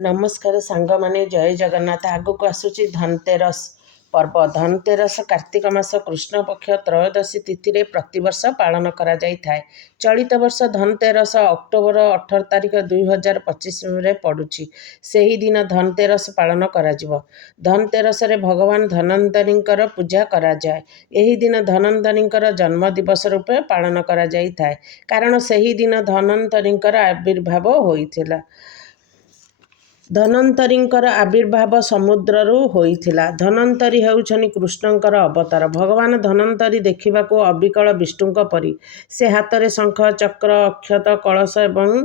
नमस्कार सांग माने जय जगन्नाथ। आगु को आसुची धनतेरस पर्व। धनतेरस कार्तिक मास कृष्ण पक्ष त्रयोदशी तिथि रे प्रतिवर्ष पालन करा जाई थाए। चलित वर्ष धनतेरस अक्टोबर 18 तारिख 2025 रे पड़ुची। सेही दिन धनतेरस पालन करा जिवो। धनतेरस रे भगवान धनंतरींकर पूजा करा जाए। एही दिन धनंतरींकर जन्म दिवस रूपे पालन करा जाई थाए, कारण सेही दिन धनंतरींकर आविर्भाव होइथिला। धनंतरींकर आविर्भाव समुद्ररू होइथिला। धनंतरी हेउछनी कृष्णंकर अवतार। भगवान धनंतरी देखिबाकू अबिकल विष्णुंक परी। से हातरे शंख चक्र अक्षत कलश एवं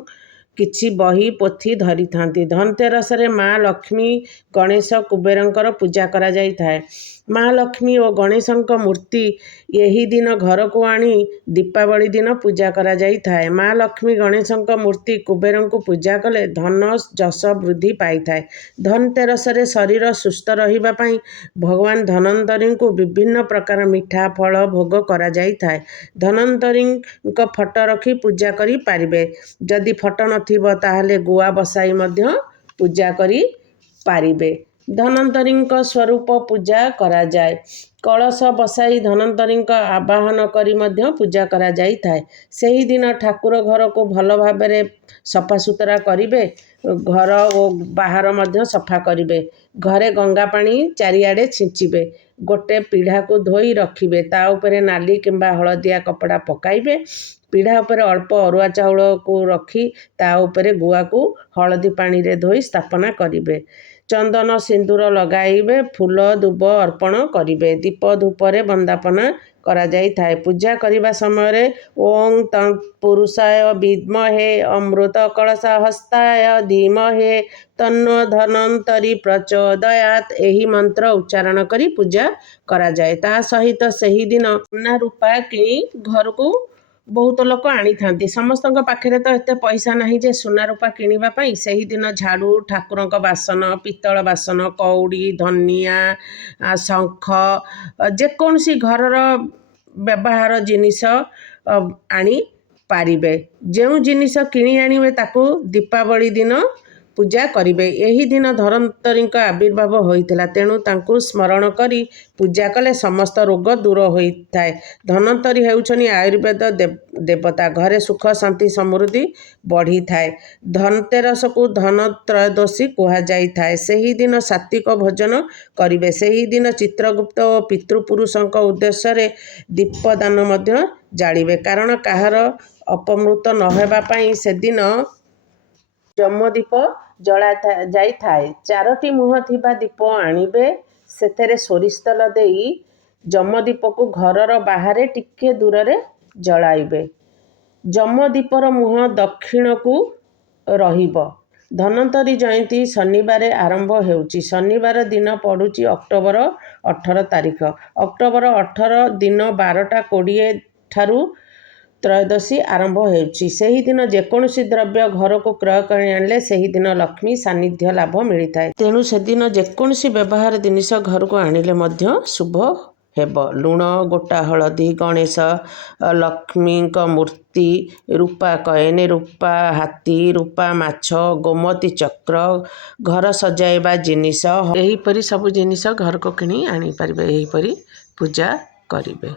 किछि बही पोथी धरि थांती। धनतेरस रे माँ लक्ष्मी गणेश कुबेरंकर पूजा करा जाई थाए। माँ लक्ष्मी और गणेशंक मूर्ति यही दिन घर को आनी दीपावली दिन पूजा करा जाई थाए। माँ लक्ष्मी गणेशंक मूर्ति कुबेरंकु पूजा कले धन जस वृद्धि पाई थाए। धनतेरस रे शरीर सुस्थ रहिबा पई भगवान धनंतरींकु विभिन्न प्रकार मिठा फल भोग करा जाई थाए। धनंतरींक फटो रखी पूजा करी पारिबे। जदि फटो नथिबो ताहले गुआ बसाई मध्य पूजा करी पारिबे। धनंतरींक स्वरूप पूजा करा जाए। कलश बसाई धनंतरींक आवाहन करी मध्य पूजा करा जाई थाए। सेही दिन ठाकुर घर को भल भाबरे सफा सुतरा करिबे। घर और बाहर मध्य सफा करिबे। घरे गंगा पानी चारिआडे छिंचिबे। गोटे पीढ़ा को धोई रखिबे। ता उपरे नाली किंबा हलदिया कपड़ा पकाइबे। पीढ़ा उपरे अल्प अरुआ चाउल को रखी ता उपरे गुआ को हलदी पानी रे धोई स्थापना करिबे। चंदन सिंदूर लगाइबे। फूल दुब अर्पण करिबे। दीप धूपरे वंदापना करा जाई थाए। पूजा करिबा समय रे ओं तत्पुरुषाय विद्महे अमृत कलश हस्ताय धीमहे तन्नो धनंतरी प्रचोदयात एही मंत्र उच्चारण करी पूजा करा जाए। ता सहित सेही दिन सोना रूपा किनी घर को बहुत लोक आनी थांती। समस्तंक पाखरे तो एते पैसा नहीं जे सोना रूपा किनिबा पई। सेही दिन झाड़ू ठाकुरंक बासन पित्तल बासन कौड़ी धनिया शंख जेकोसी घरर व्यवहार जिनिस आनी पारिबे। जेउ जिनिस किणी आनिबे ताकू दीपावली दिन पूजा करिबे। एही दिन धनंतरींक आविर्भाव होइथिला, तेणु तांकू स्मरण करी पूजा कले समस्त रोग दूर होइथाए। धनंतरी हेउछनी आयुर्वेद देवता। घरे सुख शांति समृद्धि बढ़ी थाए। धनतेरस को धन त्रयोदशी कुहा जाई थाए। सेही दिन सात्विक भोजन करिबे। सेही दिन चित्रगुप्त और पितृपुरुषंक उद्देश्य रे दीपदान मध्य जालिबे, कारण काहार अपमृत न हेबा पई से दिन जमदीप जला जाई थाए। चारोटी मुह थिबा दीप आनिबे। सेथेरे सोरिष तेल देई जमदीप को घरर बाहरे टिके दूर रे जलाइबे। जमदीपर मुह दक्षिण को रहिबो। धनंतरी जयंती शनिवार आरंभ हेउची। शनिवार दिन पड़ुची अक्टोबर 18 तारिख। अक्टोबर 18 दिन 12:20 ठारू त्रयोदशी आरंभ हेउची। सेही दिन जेकोसी द्रव्य घर को क्रय करी आनले सेही दिन लक्ष्मी सानिध्य लाभ मिली थाए। तेणु से दिन जेकोसी व्यवहार जिनिस घर को आनिले मध्य शुभ हेब। लुण गोटा हलदी गणेश लक्ष्मींक मूर्ति रूपा कएन रूपा हाथी रूपा माछ गोमती चक्र घर सजाइबा जिनिस एहीपरि सब जिनिस घर को किणी आनी पारिबे। एहीपरि पूजा करिबे।